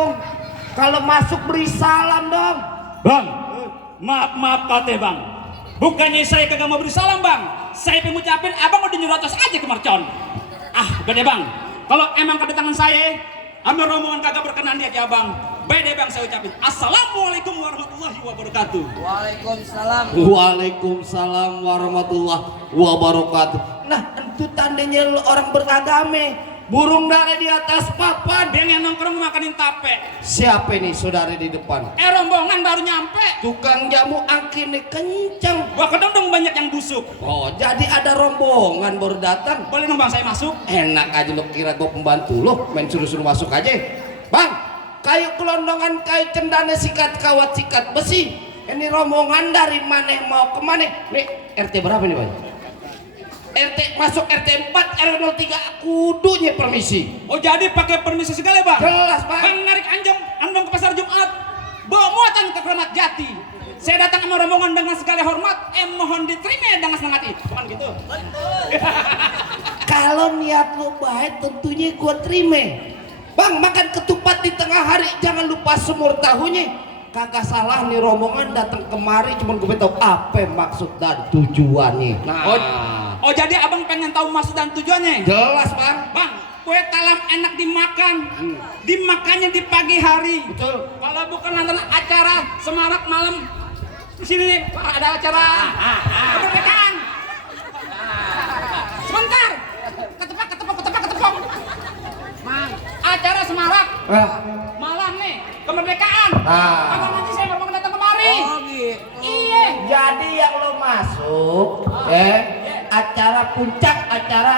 kampung. Kalau masuk beri salam dong. Bang, maaf kate bang. Bukannya saya kagak mau beri salam bang. Saya pengucapin abang udah nyerocos aja ke mercon. Gede bang. Kalau emang kedatangan saya, ambil rombongan kagak berkenan di hati abang. Beda bang saya ucapin. Assalamualaikum warahmatullahi wabarakatuh. Waalaikumsalam. Waalaikumsalam warahmatullahi wabarakatuh. Nah, itu tandanya lu orang beragama. Burung dara di atas papan. Dia yang nongkrong makanin tape. Siapa nih saudara di depan? Rombongan baru nyampe. Tukang jamu angkinnya kencang. Wah kedong banyak yang busuk. Oh, jadi ada rombongan baru datang. Boleh dong bang saya masuk? Enak aja lo kira gue pembantu lo, main suruh-suruh masuk aja. Bang, kayu kelondongan, kayu cendana, sikat kawat, sikat besi. Ini rombongan dari mana mau kemana? Nih, RT berapa nih bang? RT masuk RT 4 RW 03 kudunya permisi. Oh jadi pakai permisi segala bang? Jelas bang. Bang narik andong ke pasar Jumat, bawa muatan ke Keramat Jati. Saya datang sama rombongan dengan segala hormat, mohon diterima dengan semangat itu. Bukan gitu? Kalau niat lo baik tentunya gue terima. Bang, makan ketupat di tengah hari jangan lupa semur tahunya. Kagak salah nih rombongan datang kemari, cuman gue tahu apa maksud dan tujuannya. Nah, oh jadi abang pengen tahu maksud dan tujuannya? jelas bang. Bang, kue talam enak dimakan, dimakannya di pagi hari. Betul. Kalau bukan nonton acara semarak malam, di sini nih ada acara kemerdekaan. Sebentar, ketepok. Mang, acara semarak malam nih kemerdekaan. Apa nanti saya ngomong datang kemari? Oh gitu. Iya. Jadi yang lo masuk, acara puncak, acara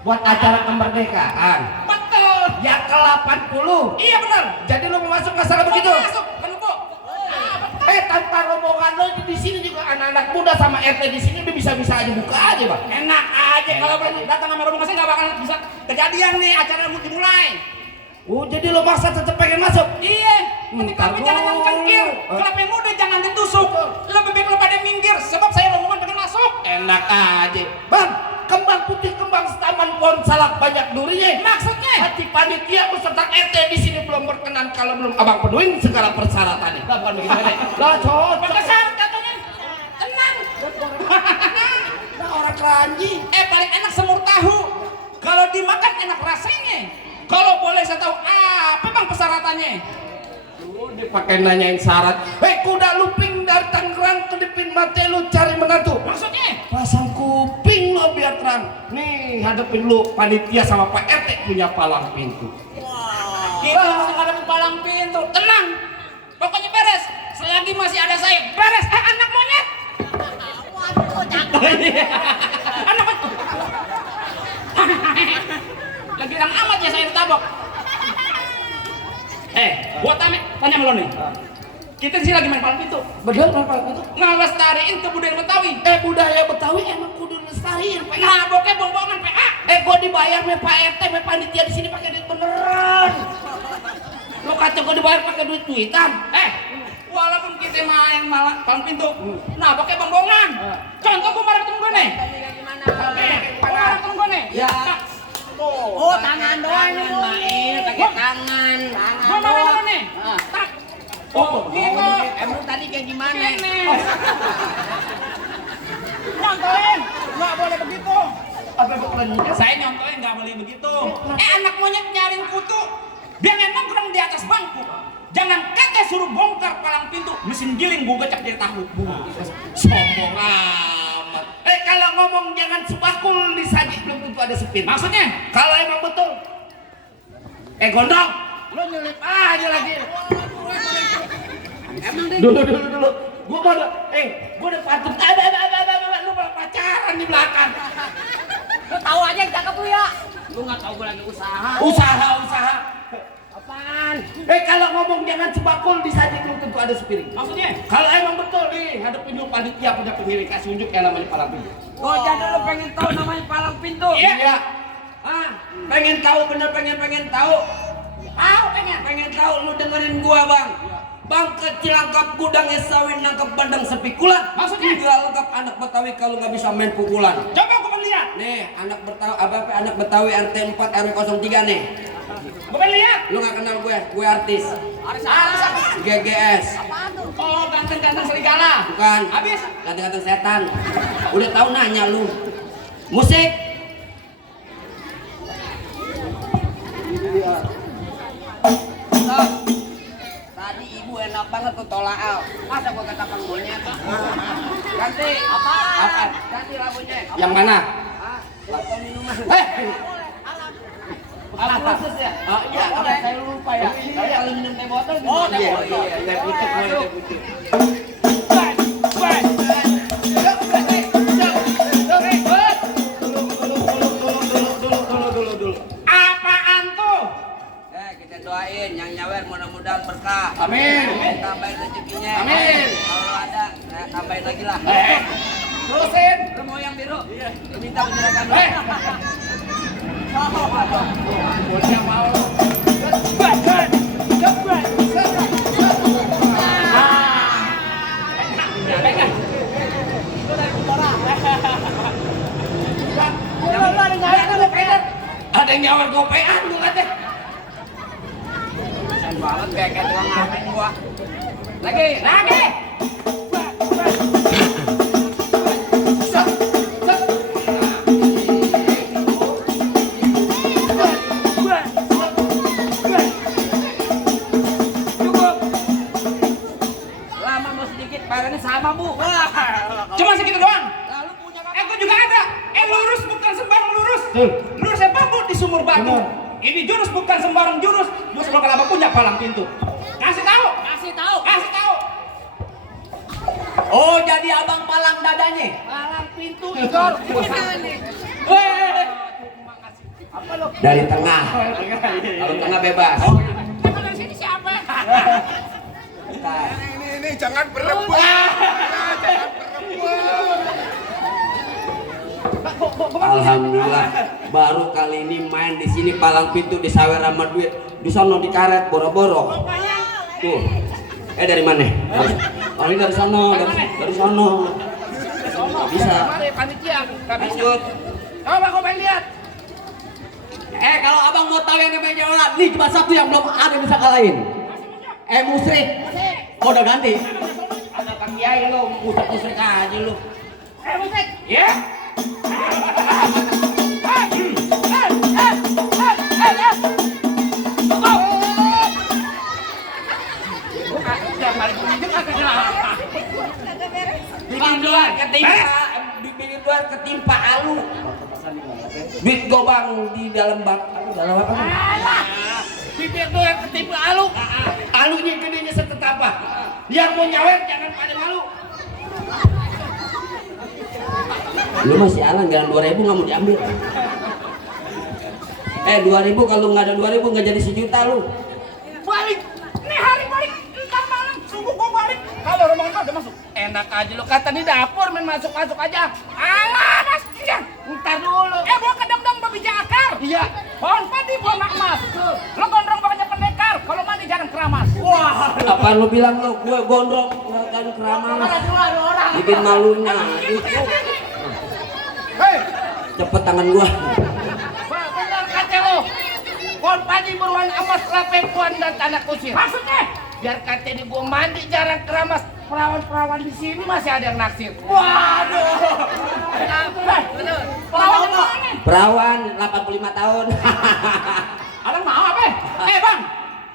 buat acara kemerdekaan. Betul. Yang ke-80. Iya benar. Jadi lo mau masuk nggak salah begitu? Masuk, kan bu? Tanpa rombongan lo di sini juga anak-anak muda sama RT di sini udah bisa-bisa aja buka aja bang. Enak aja kalau belum datang sama rombongan saya nggak bakal bisa kejadian nih acara mau dimulai. Oh jadi lo maksa tetap pengen masuk? Iya, ketika Ntar jangan dulu. cengkir, kelapa yang muda jangan ditusuk. Lebih baik lo pada minggir, sebab saya rombongan pengen masuk. Enak aja. Bang, kembang putih kembang setaman pohon salak banyak durinya. Maksudnya? Hati panitia beserta RT di sini belum berkenan kalau belum abang penuhin segala persyaratannya. Lah bukan begitu kan? Lah cocok. Berkesan katanya, tenang. Nah orang keranji. Paling enak semur tahu. Kalau dimakan enak rasanya. Kalau boleh saya tahu apa bang persyaratannya? Dia pakai nanyain syarat. Kuda luping dari Tangerang ke Depin Mate lu cari menantu. Maksudnya? Pasang kuping lo biar terang. Nih hadapin lu panitia sama Pak RT punya palang pintu. Kita langsung ada palang pintu. Tenang. Pokoknya beres. Selagi masih ada saya beres. Anak monyet. Anak monyet. Lagi orang amat ya saya ditabok. Gua tanya sama lo nih. Kita di sini lagi main palang pintu. Bener main palang pintu? Ngelestariin kebudayaan Betawi. Budaya Betawi emang kudu lestariin. Naboknya bongbongan PA. Gua dibayar sama Pak RT sama panitia di sini pakai duit beneran. Lo kata gua dibayar pakai duit duitan. Walaupun kita main malah palang pintu, naboknya bongbongan. Contoh gua marah ketemu gue nih. Gua marah ketemu gue nih. Ya. Oh tangan doang main pakai tangan. Gua marah lo nih. Tak. Gitu. Emang tadi kayak gimana? Ini. Nyontoin, nggak boleh begitu. Apa bukannya? Saya nyontoin nggak boleh begitu. Anak monyet nyariin kutu, dia memang kurang di atas bangku. Jangan kata suruh bongkar palang pintu, mesin giling gua gecek dari tahu. Sombong amat. Kalau ngomong jangan sebakul disaji belum tentu ada sepir. Maksudnya? Kalau emang betul. Gondong, lo nyelip aja lagi. Emang Dulu. Gua udah, gua udah patut. Ada, lu malah pacaran di belakang. lu tahu aja yang cakep tuh ya. Lu nggak tahu gue lagi usaha. Usaha. Apaan? Kalau ngomong jangan sebakul disaji belum tentu ada sepiring. Maksudnya? Kalau emang betul nih, hadapin lu panitia punya pengiring kasih unjuk yang namanya palang pintu. Oh jadi lu pengen tahu namanya palang pintu? Iya. Pengen tahu bener pengen tahu. Pengen tahu lu dengerin gua bang. Bang kecil angkap gudangnya sawin nangkep bandang sepikulan. Maksudnya? Gak lengkap anak Betawi kalau nggak bisa main pukulan. Coba aku lihat. Nih anak Betawi anak Betawi RT 4 RW 03 nih. Bukan lihat. Lu nggak kenal gue artis. Artis apa? GGS. Oh, ganteng-ganteng serigala. Bukan. Habis. Ganteng-ganteng setan. Udah tahu nanya lu. Musik. Tadi ibu enak banget tuh tolaal. Masa gua kata monyet? Ganti. Apa? Ganti lagunya. Yang mana? Ah, lagu minuman. Alat khusus ya? Oh iya, saya lupa ya. Tapi kalau minum teh botol Oh, iya, teh pucuk, teh pucuk. Apaan tuh? kita doain yang nyawer mudah-mudahan berkah. Amin. Tambahin rezekinya. Amin. Kalau ada, tambahin lagi lah. Terusin. Lu mau yang biru? Iya. Minta penyerahan. Bocah mau. Ada yang nyawar gopean lu katanya. Kasian banget kayak tukang ngamen gua. Lagi. Cukup. Lama mau sedikit, bayarnya sama bu. Wah. Cuma segitu doang. Lalu punya apa? Gue juga ada. Lurus bukan sembarang lurus. Betul. Lurus yang bagus di sumur batu. Benar. Ini jurus bukan sembarang jurus. Jurus kalau kenapa punya palang pintu. Kasih tahu. Kasih tahu. Oh, jadi abang palang dadanya? Palang pintu, Igor. Dari tengah. Kalau tengah bebas. Dari sini siapa? Ini jangan berebut. Alhamdulillah. Baru kali ini main di sini palang pintu di sawer sama duit. Di sono di karet boro-boro. Tuh. Dari mana? Oh ini dari sono, dari sono. Bisa. Mari panitia. Lanjut. Coba kau pengen lihat. Kalau abang mau tahu yang namanya Jawa, nih cuma satu yang belum ada yang bisa kalahin. Musrik. Oh, udah ganti. Ada Pak Kiai lu, musik-musik aja lu. Musik. Ya. Bibir luar ketimpa alu. Duit gobang di dalam bak. Dalam apa? Bibir lu yang ketipu alu. Alunya gedenya setetapah. Yang mau nyawer jangan pada malu. Lu masih alang, jalan 2.000 nggak mau diambil. 2.000 kalau nggak ada 2.000 nggak jadi sejuta lu. Balik. Nih hari balik. Ntar malam subuh gua balik. Kalau rombongan kau udah masuk. Enak aja lu kata di dapur main masuk-masuk aja. Alah, nasinya. Ntar dulu. Gua kedong-dong babi jakar. Iya. Pohon padi buah emas. Lo gondrong bakatnya pendekar. Kalau mandi jangan keramas. Wah. Apaan lu bilang lu? Gue gondrong kan keramas. Bikin malunya. Hei, Cepet tangan gua. benar kata lo. Pohon padi berwarna emas, lapepuan dan tanah kusir. Maksudnya? Biar kata di gua mandi jarang keramas. Perawan-perawan di sini masih ada yang naksir. Waduh. Perawan mana? Perawan 85 tahun. Ada mau apa? Bang,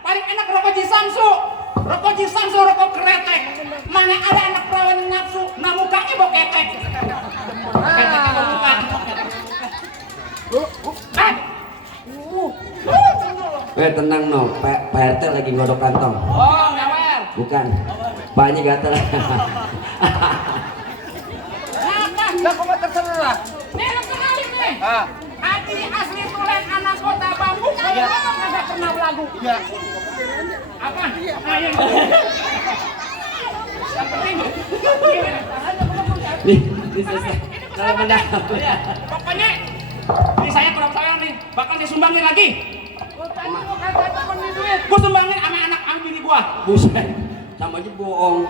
paling enak rokok Jisamsu. Rokok Jisamsu, rokok kretek. Mana ada anak perawan yang nafsu, nah mukanya bau ketek. Keteknya bau muka. Tenang no, Pak RT lagi ngodok kantong. Oh, nyawer. Bukan. Paknya gatel. Lah kok terserah. Nih, lo kenalin nih. Ah, Haji asli Tulen anak kota Bambu. Kamu nggak pernah belagu. ya. Apa? Ayam. Yang penting. Nih, selesai. Kalau menang. Pokoknya ini saya kurang sayang nih, bakal disumbangin lagi. Gua sumbangin sama anak bini gua. Buset. Sama aja bohong.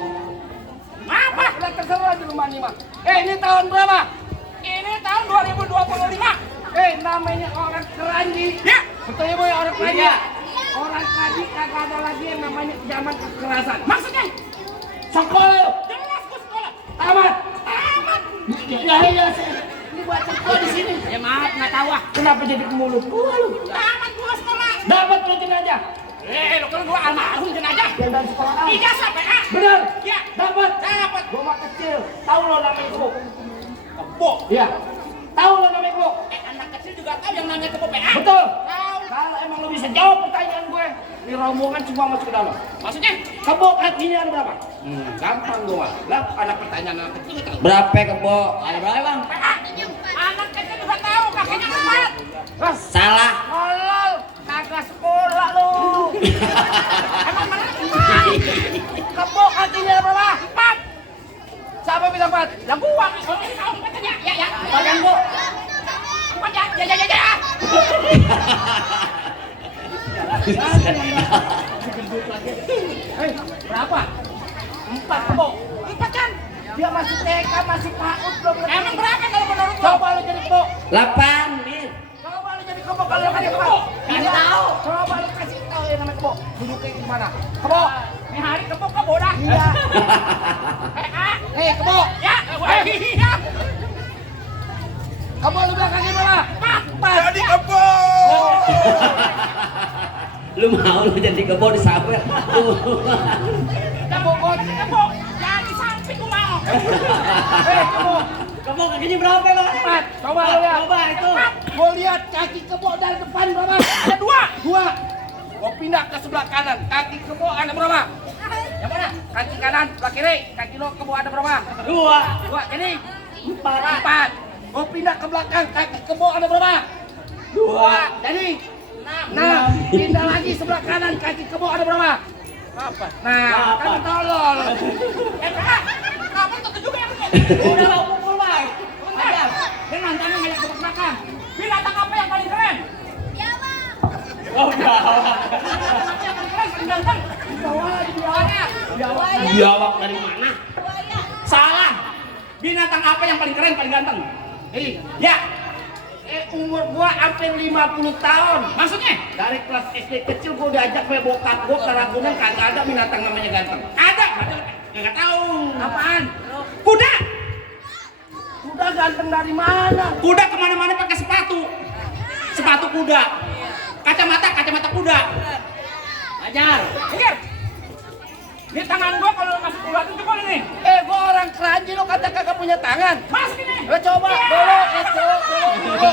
Apa? Lah terserah di rumah nih, Mak. Ini tahun berapa? Ini tahun 2025. Namanya orang keranji. Ya. Betul ya, Boy, orang keranji. Iya. Orang tadi kagak ada lagi yang namanya zaman kekerasan. Maksudnya? Sekolah yuk. Jelas gua sekolah. Tamat. Tamat. Ya iya sih. Ini buat sekolah di sini. Ya maaf, nggak tahu ah. Kenapa jadi kemulut gua lu? Tamat gua sekolah. Dapat lu jenajah. Lo kan gua almarhum jenajah. Yang dari sekolah A. Ijazah PA. Benar. Ya. Dapat. Dapat. Gua mah kecil. Tahu lo namanya Kebo? Kebo. Iya. Tahu lo namanya Kebo? Anak kecil juga tahu yang namanya kebo PA. Betul. Tahu. Kalau emang lo bisa jawab pertanyaan gue, ini rombongan semua masuk ke dalam. Maksudnya? Kebo kakinya ada berapa? Gampang gua. Lah ada pertanyaan anak kecil tahu. Berapa kebo? Ada berapa bang? PA. Anak kecil juga tahu kakinya empat. Lah, Salah. tolol. Kagak sekolah lo. Emang mana? Kebo kakinya ada berapa? Empat. Siapa bilang 4? Lah gua kalau ini tahu katanya. Ya. Badan gua. Empat ya. Berapa? 4 kebo. Empat kan? Dia masih TK, masih PAUD belum ngerti. Emang berapa kalau menurut lo? Coba lu jadi kebo. 8, Mir. Coba lu jadi kebo kalau lu kasih kebo. Kasih tahu. Coba lu kasih tahu yang namanya kebo. Duduknya gimana? Kebo. Ini hari kebo dah. Iya. PA. Kebo. Ya. Iya. Kebo lu bilang kaki berapa? 4. Jadi kebo. Lu mau lu jadi kebo di sawer. Kebo kot. Kebo. Jadi samping gua mau. Kebo. Kamu kakinya berapa bang? 4. Coba lu lihat. Coba itu. Gua lihat kaki kebo dari depan berapa? Ada 2. 2. Gua pindah ke sebelah kanan. Kaki kebo ada berapa? Yang mana? Kaki kanan, sebelah kiri. Kaki lo kebo ada berapa? 2. 2. Jadi 4. 4. Gua pindah ke belakang. Kaki kebo ada berapa? 2. Jadi 6. Pindah lagi sebelah kanan. Kaki kebo ada berapa? 8. Nah, kan tolol. PA. Kamu tentu juga yang Udah mau pukul bang. Ajar. Dia nantangnya ngajak ke belakang. Binatang apa yang paling keren? Oh jawab. Binatang apa yang paling keren? Paling ganteng? Biawak. Biawak dari mana? Salah. Binatang apa yang paling keren, paling ganteng? Ya. Umur gua hampir 50 tahun. Maksudnya? Dari kelas SD kecil gua diajak sama bokap gua ke Ragunan, kagak ada binatang namanya ganteng. Ada. Nggak tahu. Apaan? Kuda. Udah ganteng dari mana? Kuda kemana-mana pakai sepatu. Sepatu kuda. Kacamata kuda. Ajar. Dengar. Di tangan gua kalau masuk ular itu coba nih. Gua orang keranji lo kata kagak punya tangan. Masuk ini. Lo coba dulu, dulu.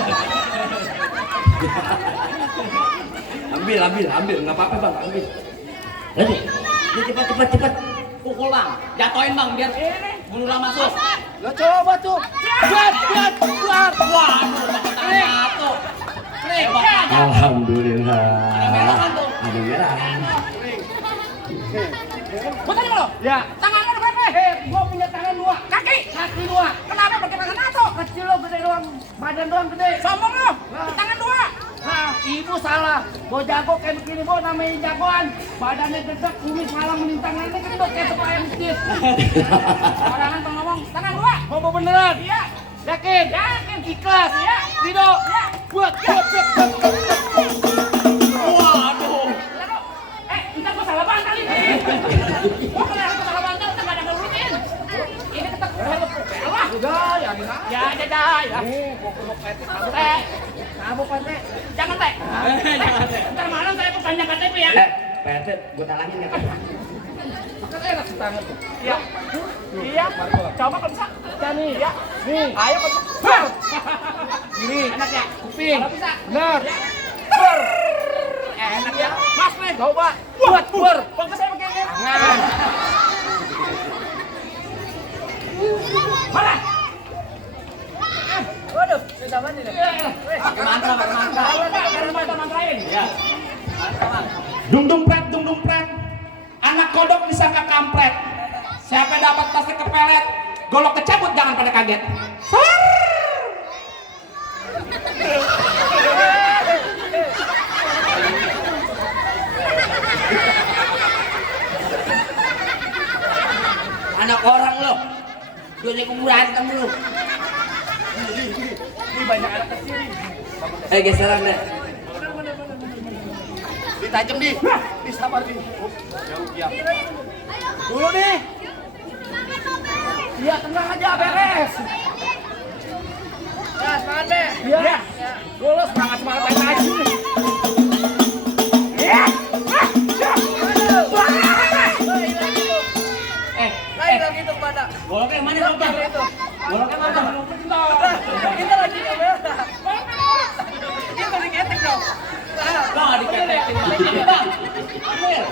Ambil, nggak apa-apa bang, ambil. Lanjut. Dia cepat. Pukul bang. Jatoin bang biar bululah masuk. Lo coba tuh. Buat. Waduh, pakai tangan satu. Krik. Alhamdulillah. Ada merah kan tuh? Ada merah. Gua tanya lo. Ya. Tangan lo ada berapa? Gua punya tangan 2. Kaki. Kaki 2. Kenapa pakai tangan satu? Kecil lo gede doang. Badan doang gede. Sombong lo. Tangan 2. Nah, ibu salah. Gua jago kayak begini, Bo, namanya jagoan. Badannya gede, kumis malang melintang, nanti gendut kayak supaya masjid. Orang tuh ngomong tangan 2. Ngomong beneran? Iya. Yakin? Yakin. Ikhlas? Iya. Ridho? Iya. Buat. Waduh. Ntar gua salah bantal ini. Gua kalau salah bantal ntar nggak ada ngurutin. Ini ketek helm PL lah. Udah, ya dina. Ya. Gua peluk PT. Teh. Kamu PT. Jangan teh. Ntar malam saya bertanya KTP ya. PT, gua talangin ya. Kan enak di tangan tuh. Iya. Iya. Coba kalau bisa. Kita nih. Iya. Nih. Ayo kalau bisa. Kiri. Enak ya. Kuping. Kalau bisa. Benar. Enak ya. Mas nih. Coba. Buat. Bagus saya begini. Tangan. Mana? Waduh, sudah mandi deh. Pakai mantra. Kalau mantrain. Ya. Dung pret. Anak kodok disangka kampret. Siapa dapat tasnya kepelet, golok kecabut jangan pada kaget. Anak orang lo. Dunia kuburan kamu lo. Ini banyak anak kecil nih. Geseran deh. Ditajem di. Di sabar di. Jauh diam. Dulu nih. Iya tenang aja beres. Ya semangat deh. Iya. Dulu semangat aja. Lain lagi tuh pada. Goloknya mana dong bang? Goloknya mana? Kita lagi kamera. Kita diketek dong. Bang, diketekin lagi bang. Ambil.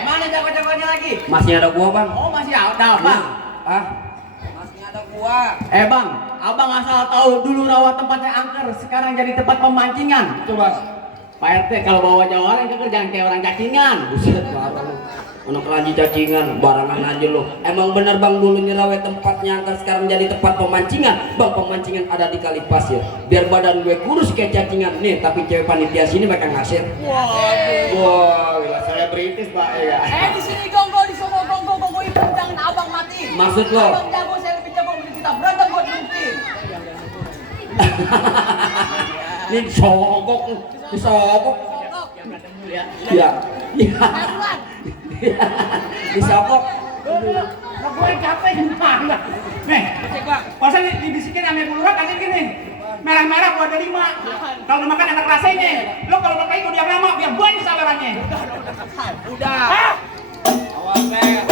Mana jago-jagonya lagi? Masih ada gua bang. Oh masih ada bang. Ah, masih ada gua. Bang, abang asal tahu dulu rawa tempatnya angker, sekarang jadi tempat pemancingan. Coba. Pak RT kalau bawa jawaran jangan kayak orang cacingan. Buset, parah lu. Anak rajin cacingan, barangan aja lu. Emang bener bang dulu nyerawe tempatnya angker sekarang jadi tempat pemancingan. Bang, pemancingan ada di kali pasir. Biar badan gue kurus kayak cacingan nih, tapi cewek panitia sini mereka ngasih. Wah, gila selebritis Pak ya. Di sini gonggo, di sono gonggo itu jangan abang mati. Maksud lo? Abang jago, saya lebih jago dari kita berantem buat nanti. Ini disogok, disogok. Ya. Iya. Iya. Disogok. Gue capek gimana? Nih, cek bang. Masa dibisikin sama ibu lurah kasih gini. Merah-merah gua ada 5. Kalau makan enak rasanya. Lo kalau makan itu dia lama biar banyak salurannya. Udah. Awas deh.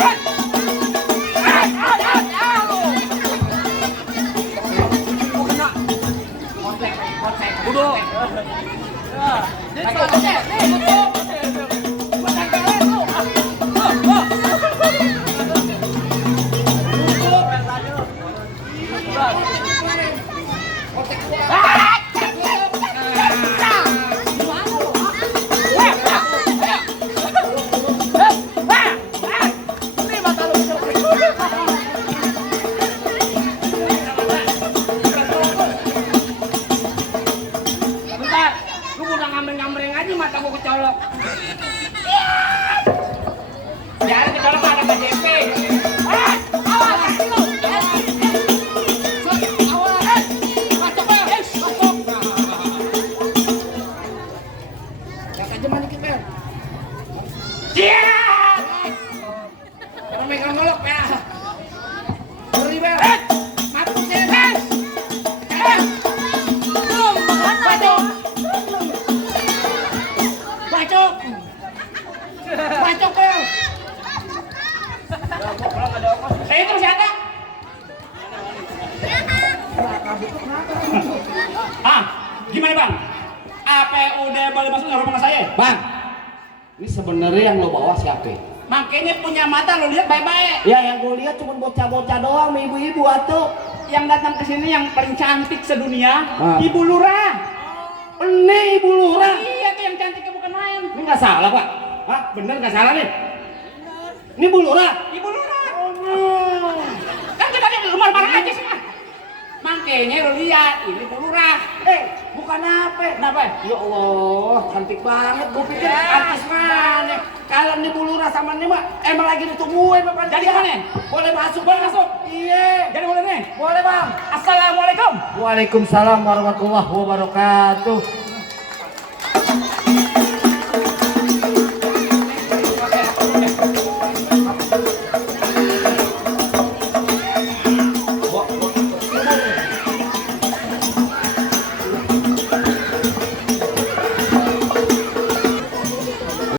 Udah. Bentar, lu udah ngambil-ngamring aja mata gua kecolok. Jangan kecolok ada KJP. Megang golok ya. Beri bel. Mati sih, Bes. Bacok. Bacok bel. Saya itu masih ada. Gimana bang? Apa udah boleh masuk ke rumah saya? Bang, ini sebenarnya yang lo bawa siapa? Makanya punya mata lo lihat baik-baik. Ya yang gue lihat cuma bocah-bocah doang, ibu-ibu atuh. Yang datang ke sini yang paling cantik sedunia, Ah. Ibu Lurah. Ini ibu lurah. Iya tuh yang cantiknya bukan main. Ini nggak salah Pak? Hah? Bener nggak salah nih? Ini ibu lurah. Ibu Lurah. Oh no. Kan kita di rumah bareng aja sih. Makanya lo lihat ini Ibu Lurah. Bukan apa? Kenapa? Ya Allah, cantik banget. Gue pikir artis mana? Kalau ini Bu Lurah sama ini mah emang lagi ditungguin Bapak. Jadi mana? Boleh masuk, Boleh masuk? Iya. Jadi boleh nih. Boleh Bang. Assalamualaikum. Waalaikumsalam warahmatullahi wabarakatuh.